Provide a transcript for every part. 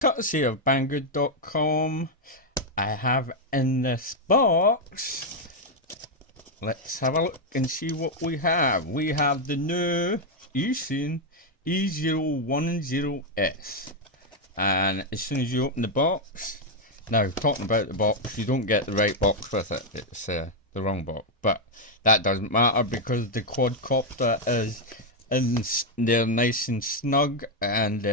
courtesy of Banggood.com. I have in this box, let's have a look and see what we have. We have the new Eachine E010S, and as soon as you open the box, now talking about the box, you don't get the right box with it, it's the wrong box, but that doesn't matter because the quadcopter is in there nice and snug and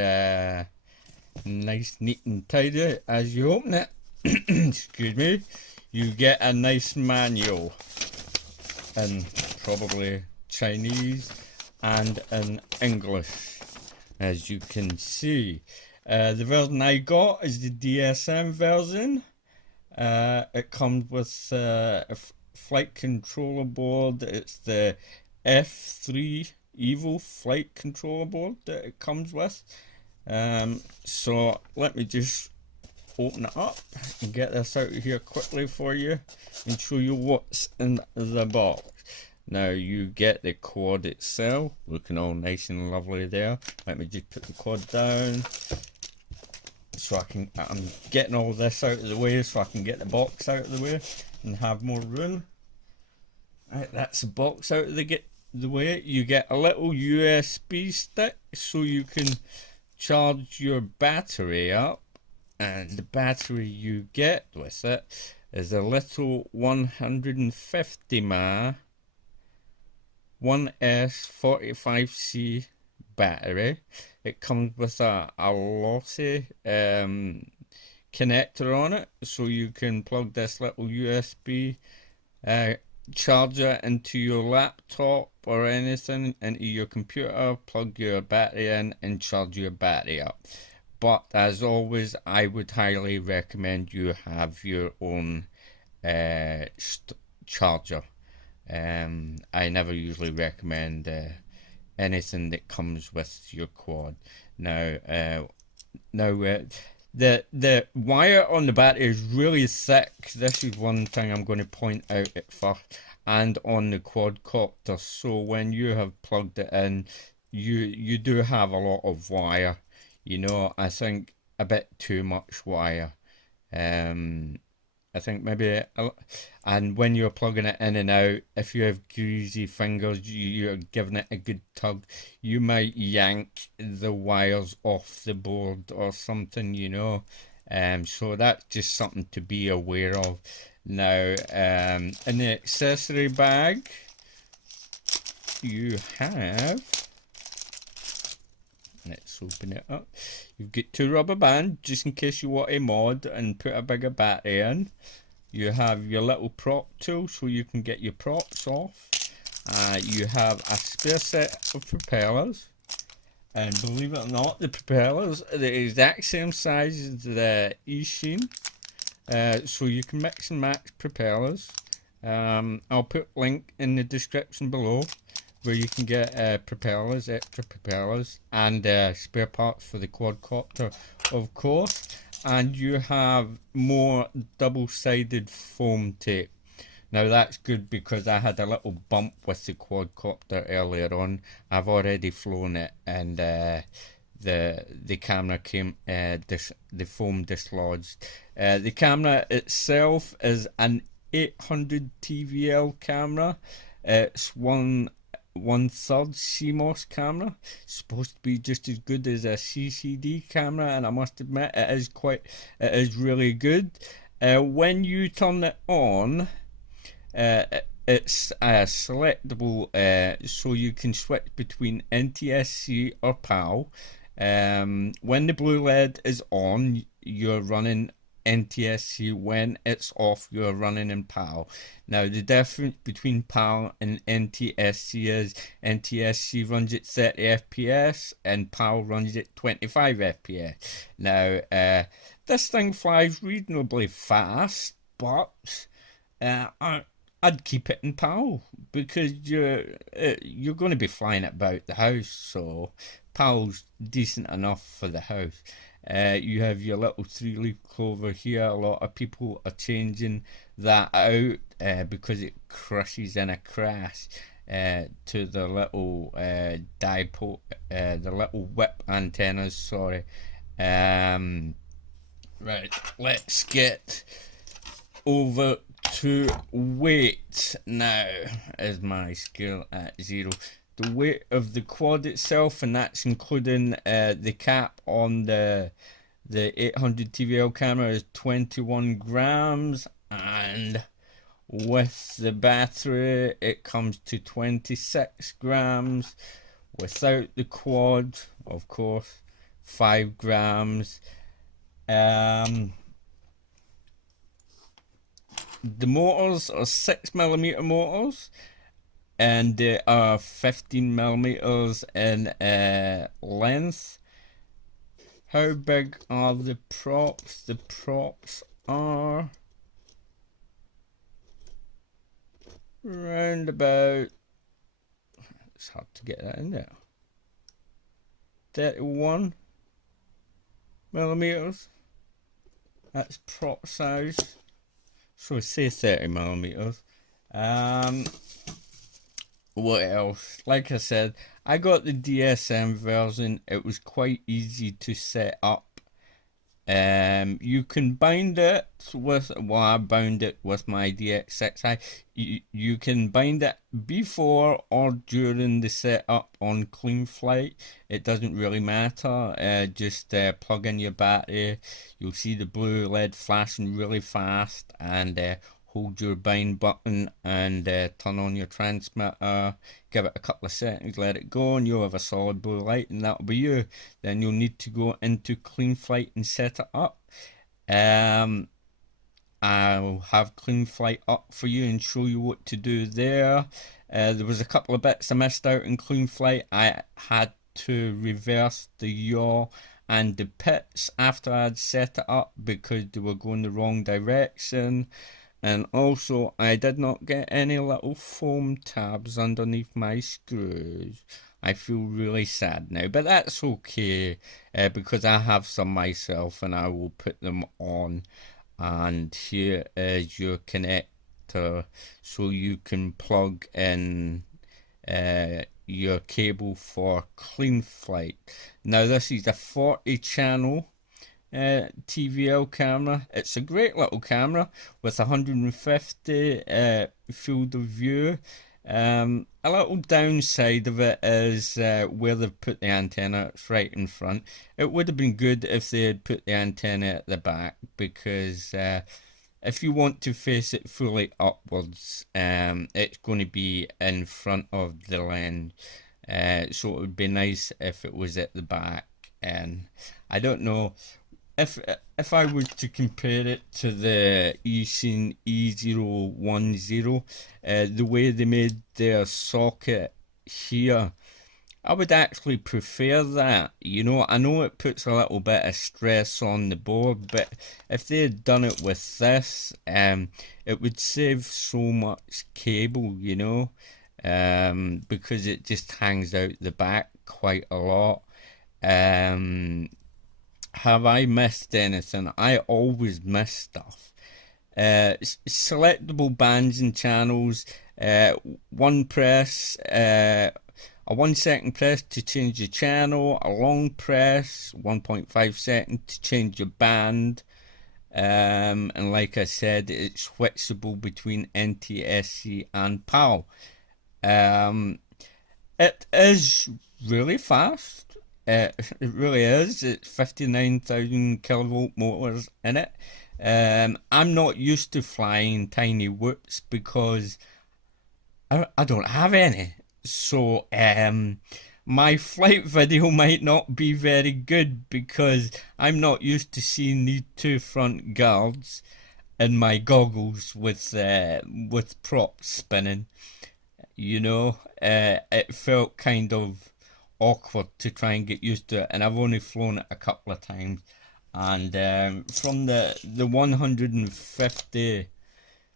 nice, neat and tidy. As you open it, excuse me, you get a nice manual in probably Chinese and in English, as you can see. The version I got is the DSM version. It comes with a flight controller board. It's the F3 Evo flight controller board that it comes with. So let me just open it up and get this out of here quickly for you and show you what's in the box. Now you get the quad itself, looking all nice and lovely there. Let me just put the quad down so I'm getting all this out of the way so I can get the box out of the way and have more room. Right, that's the box out of the way. You get a little USB stick so you can charge your battery up, and the battery you get with it is a little 150 mAh 1S45C battery. It comes with a lossy connector on it, so you can plug this little USB charger into your laptop or anything, into your computer, plug your battery in and charge your battery up. But as always, I would highly recommend you have your own charger. I never usually recommend anything that comes with your quad. Now, the wire on the battery is really thick. This is one thing I'm going to point out at first, and on the quadcopter. So when you have plugged it in, you do have a lot of wire. You know, I think a bit too much wire. I think maybe, and when you're plugging it in and out, if you have greasy fingers, you're giving it a good tug, you might yank the wires off the board or something, you know. So that's just something to be aware of. Now, in the accessory bag, you have, let's open it up. You've got two rubber bands just in case you want a mod and put a bigger battery in. You have your little prop tool so you can get your props off. You have a spare set of propellers, and believe it or not, the propellers are the exact same size as the Eachine, so you can mix and match propellers. I'll put link in the description below where you can get propellers, extra propellers, and spare parts for the quadcopter, of course. And you have more double-sided foam tape. Now that's good because I had a little bump with the quadcopter earlier on. I've already flown it, and the camera came, the foam dislodged. The camera itself is an 800 TVL camera. It's 1/3 CMOS camera. It's supposed to be just as good as a CCD camera, and I must admit it is really good. When you turn it on, it's selectable, so you can switch between NTSC or PAL. When the blue LED is on, you're running NTSC. When it's off, you're running in PAL. Now the difference between PAL and NTSC is NTSC runs at 30 FPS and PAL runs at 25 FPS. Now this thing flies reasonably fast, but I'd keep it in PAL because you're going to be flying it about the house, so PAL's decent enough for the house. You have your little 3-leaf clover here. A lot of people are changing that out because it crushes in a crash to the little dipole, the little whip antennas, sorry, Right, let's get over to weight now. Is my scale at 0. The weight of the quad itself, and that's including the cap on the 800 TVL camera, is 21 grams, and with the battery it comes to 26 grams. Without the quad, of course, 5 grams. The motors are 6mm motors, and they are 15mm in length. How big are the props? The props are round about, it's hard to get that in there, 31mm. That's prop size. So say 30mm. What else? Like I said, I got the DSM version. It was quite easy to set up. You can bind it with, well, I bound it with my DX6i. You can bind it before or during the setup on CleanFlight. It doesn't really matter. Just plug in your battery. You'll see the blue LED flashing really fast, and hold your bind button and turn on your transmitter. Give it a couple of seconds, let it go, and you'll have a solid blue light, and that'll be you. Then you'll need to go into CleanFlight and set it up. I'll have CleanFlight up for you and show you what to do there. There was a couple of bits I missed out in CleanFlight. I had to reverse the yaw and the pits after I'd set it up because they were going the wrong direction. And also, I did not get any little foam tabs underneath my screws. I feel really sad now, but that's okay, because I have some myself and I will put them on. And here is your connector, so you can plug in your cable for CleanFlight. Now this is a 40 channel TVL camera. It's a great little camera with 150 field of view. A little downside of it is where they've put the antenna. It's right in front. It would have been good if they had put the antenna at the back, because if you want to face it fully upwards, it's going to be in front of the lens. So it would be nice if it was at the back. And I don't know if I was to compare it to the Eachine E010, the way they made their socket here, I would actually prefer that. You know, I know it puts a little bit of stress on the board, but if they had done it with this, it would save so much cable, you know, because it just hangs out the back quite a lot. Have I missed anything? I always miss stuff. Selectable bands and channels, one press, a 1 second press to change your channel, a long press, 1.5 seconds to change your band, and like I said, it's switchable between NTSC and PAL. It is really fast. It really is. It's 59,000 kilovolt motors in it. I'm not used to flying tiny whoops because I don't have any. So my flight video might not be very good because I'm not used to seeing these two front guards in my goggles with props spinning. You know, it felt kind of awkward to try and get used to it, and I've only flown it a couple of times. And from the 150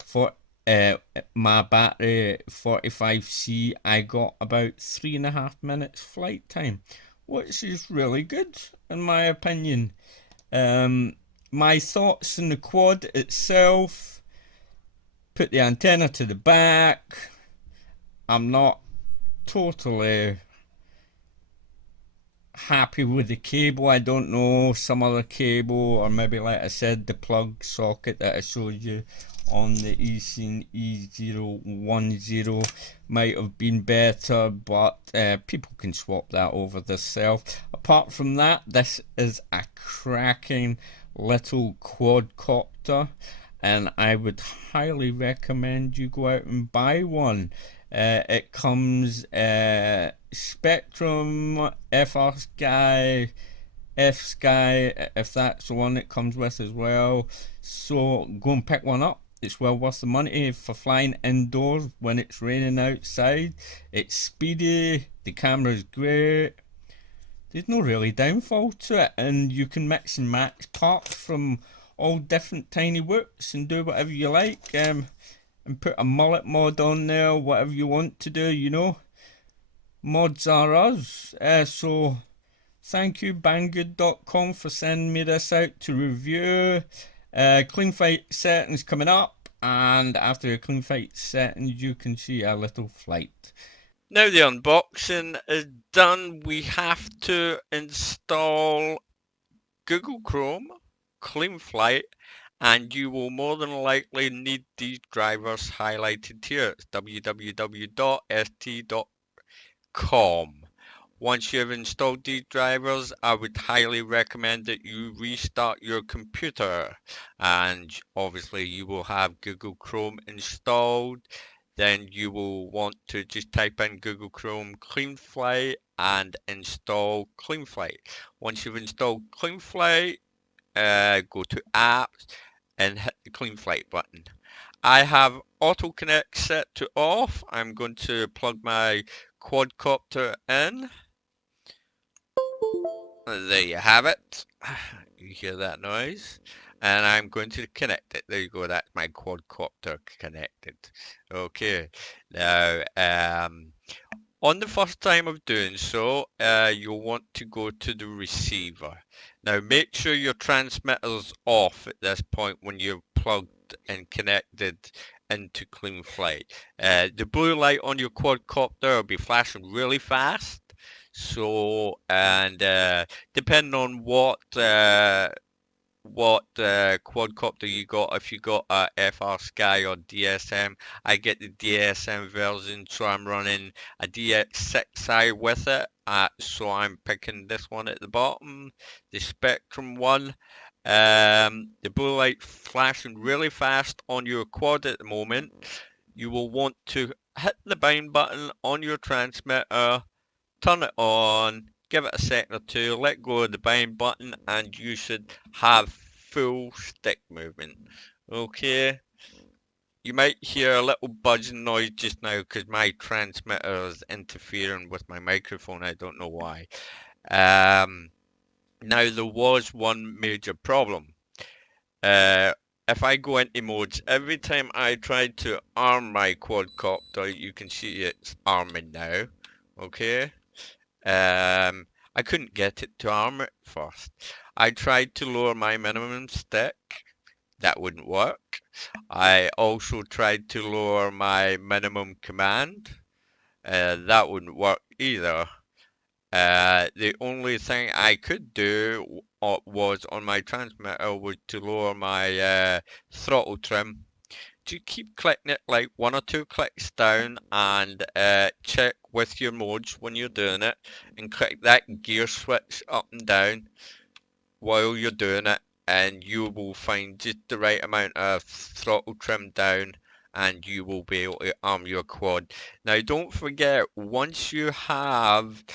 for my battery 45C, I got about 3.5 minutes flight time, which is really good in my opinion. My thoughts on the quad itself: put the antenna to the back. I'm not totally happy with the cable. I don't know, some other cable, or maybe like I said, the plug socket that I showed you on the Eachine E010 might have been better, but people can swap that over themselves. Apart from that, this is a cracking little quadcopter, and I would highly recommend you go out and buy one. It comes Spectrum, FR Sky, F Sky, if that's the one it comes with as well. So go and pick one up. It's well worth the money for flying indoors when it's raining outside. It's speedy, the camera's great. There's no really downfall to it, and you can mix and match parts from all different tiny whoops and do whatever you like. And put a mullet mod on there, whatever you want to do, you know. Mods are us. So thank you Banggood.com for sending me this out to review. Clean flight settings coming up, and after a clean flight settings you can see a little flight. Now the unboxing is done. We have to install Google Chrome, Clean Flight, and you will more than likely need these drivers highlighted here. It's www.st.com. Once you have installed these drivers, I would highly recommend that you restart your computer, and obviously you will have Google Chrome installed. Then you will want to just type in Google Chrome Clean Flight and install Clean Flight. Once you've installed Clean Flight, go to apps and hit the Clean Flight button. I have Auto Connect set to off. I'm going to plug my quadcopter in. There you have it. You hear that noise? And I'm going to connect it. There you go. That's my quadcopter connected. Okay. Now, on the first time of doing so, you'll want to go to the receiver. Now, make sure your transmitter's off at this point when you're plugged and connected into Clean Flight. The blue light on your quadcopter will be flashing really fast. So, and depending on what quadcopter you got, if you got a FR Sky or DSM, I get the DSM version, so I'm running a DX6i with it. So I'm picking this one at the bottom, the Spectrum one. The blue light flashing really fast on your quad at the moment. You will want to hit the bind button on your transmitter, turn it on, give it a second or two, let go of the bind button, and you should have full stick movement. Okay, you might hear a little buzzing noise just now because my transmitter is interfering with my microphone. I don't know why. Now there was one major problem. If I go into modes, every time I tried to arm my quadcopter, you can see it's arming now. Okay. I couldn't get it to arm it first. I tried to lower my minimum stick. That wouldn't work. I also tried to lower my minimum command. That wouldn't work either. The only thing I could do was on my transmitter was to lower my throttle trim. To keep clicking it like 1 or 2 clicks down, and check with your modes when you're doing it, and click that gear switch up and down while you're doing it, and you will find just the right amount of throttle trim down, and you will be able to arm your quad. Now don't forget, once you have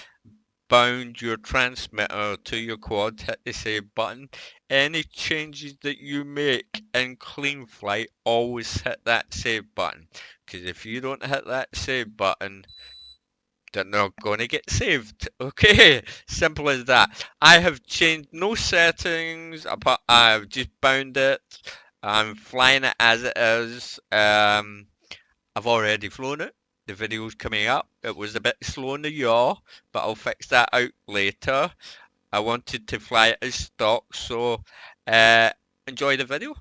bound your transmitter to your quad, hit the save button. Any changes that you make in Clean Flight, always hit that save button, because if you don't hit that save button, they're not going to get saved. Okay, simple as that. I have changed no settings, I've just bound it. I'm flying it as it is. I've already flown it. The video's coming up. It was a bit slow in the yaw, but I'll fix that out later. I wanted to fly it as stock, so enjoy the video.